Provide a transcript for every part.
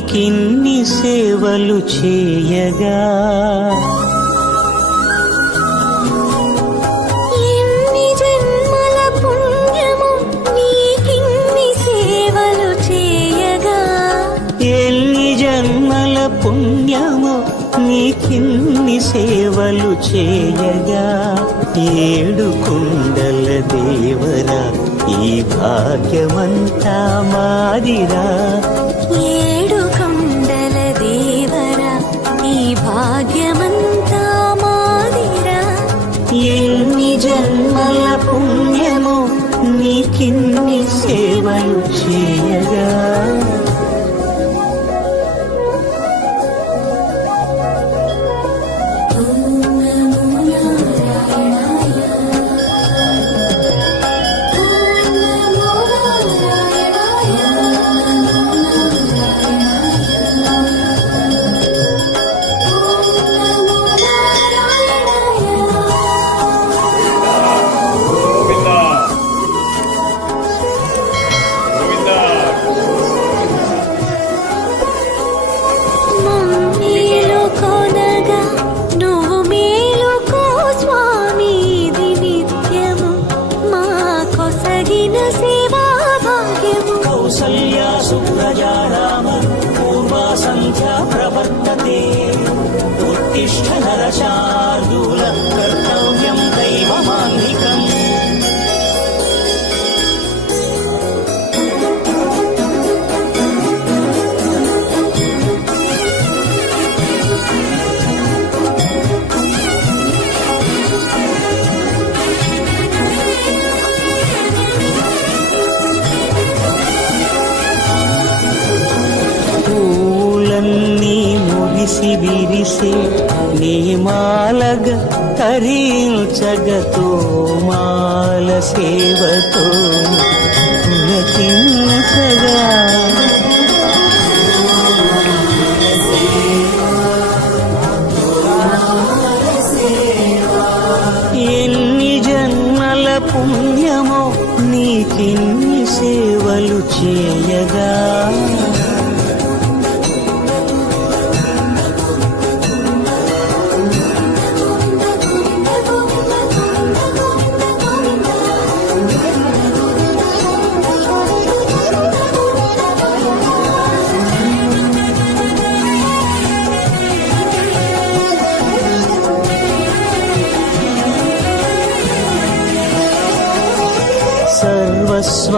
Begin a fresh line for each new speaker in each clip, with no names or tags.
నీకిన్ని సేవలు చేయగా?
పుణ్యమో నీకిన్ని సేవలు చేయగా?
ఏడు కుండల దేవరా ఈ భాగ్యమంతా మాదిరా. నీమాలగ తరించగతో మాల సేవతో పులకించగా ఎన్ని జన్మల పుణ్యమో నీకిన్ని సేవలు చేయగా.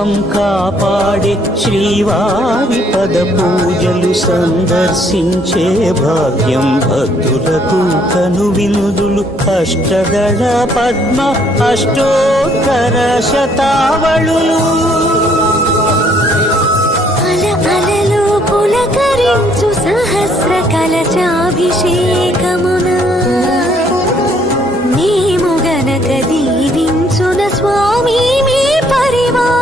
సర్వస్వం కాపాడే శ్రీవారి పద పూజలు సందర్శించే భాగ్యం భక్తులకు కను వినుదులు అష్టదళ పద్మ అష్టోత్తర శతావళులు.
అల అలలు పులకరించు సహస్ర కలచాభిషేకమున. మేము గనక దీవించున స్వామి మీ పరివారము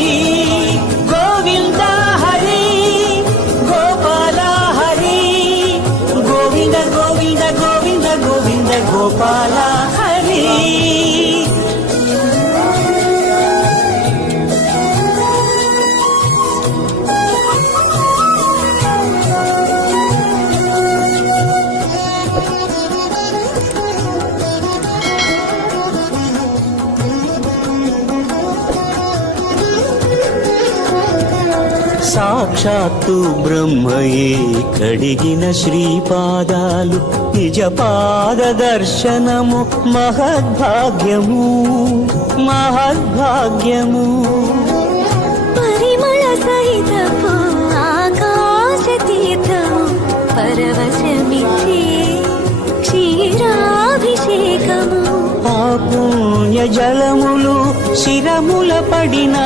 సాక్షాత్తు బ్రహ్మయే కడిగిన శ్రీపాదాలు నిజపాద దర్శనము మహద్భాగ్యము మహద్భాగ్యము.
పరిమళ సహితపు
ఆకాశ తీర్థము పరవశమిచ్చే క్షీరాభిషేకము. ఆ పుణ్య జలములు శిరముల పడినా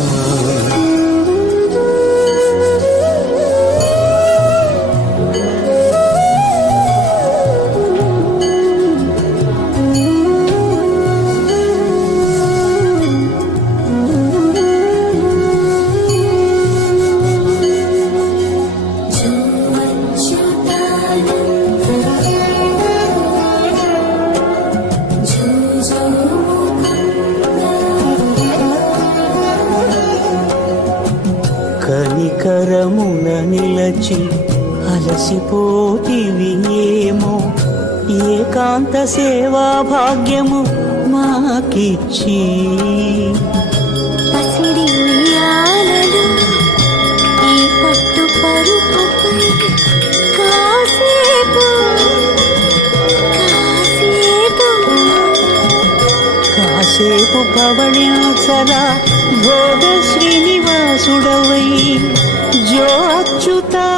నిలచి అలసిపోతివి ఏమో. ఏకాంత సేవా భాగ్యము మాకిచ్చి.
పసిడి ఉయ్యాలలో ఈ పట్టు పరుపుపై కాసేపు కాసేపు.
కాసేపు పవళించరా భోగ శ్రీనివాసుడవై జో అచ్యుతానంద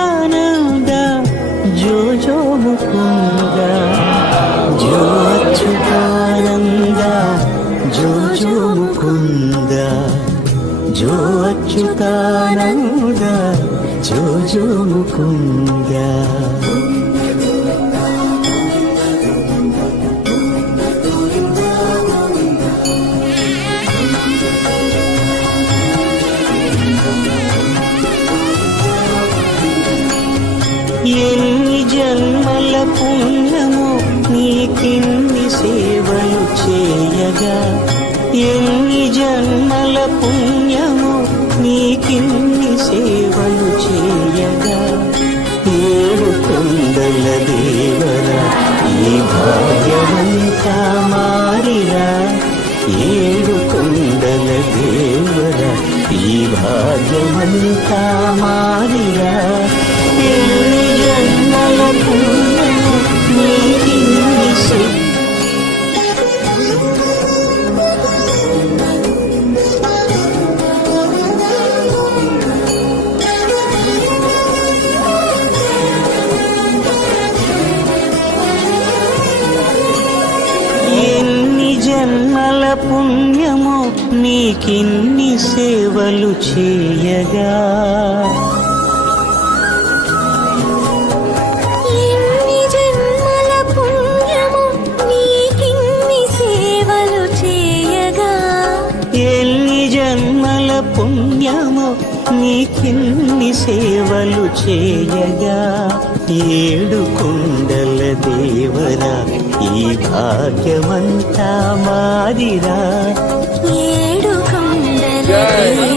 అచ్యుతానంద జోజో ముకుంద ఎన్ని జన్మల పుణ్యము నీకిన్ని సేవలు చేయగా ఎన్ని జన్మల పుణ్యము నీకిన్ని సేవలు చేయగా ఏడు కొండల దేవరా ఈ భాగ్యమంతా మారిరా ఏడు కొండల దేవరా ఈ భాగ్యమంతా మారిరా ఎన్ని జన్మల పుణ్యము నీకిన్ని సే- నీకిన్ని సేవలు చేయగా?
పుణ్యము నీకిన్ని సేవలు చేయగా?
ఏడు కుండల దేవరా ఈ భాగ్యమంతా మాదిరా.
కొండల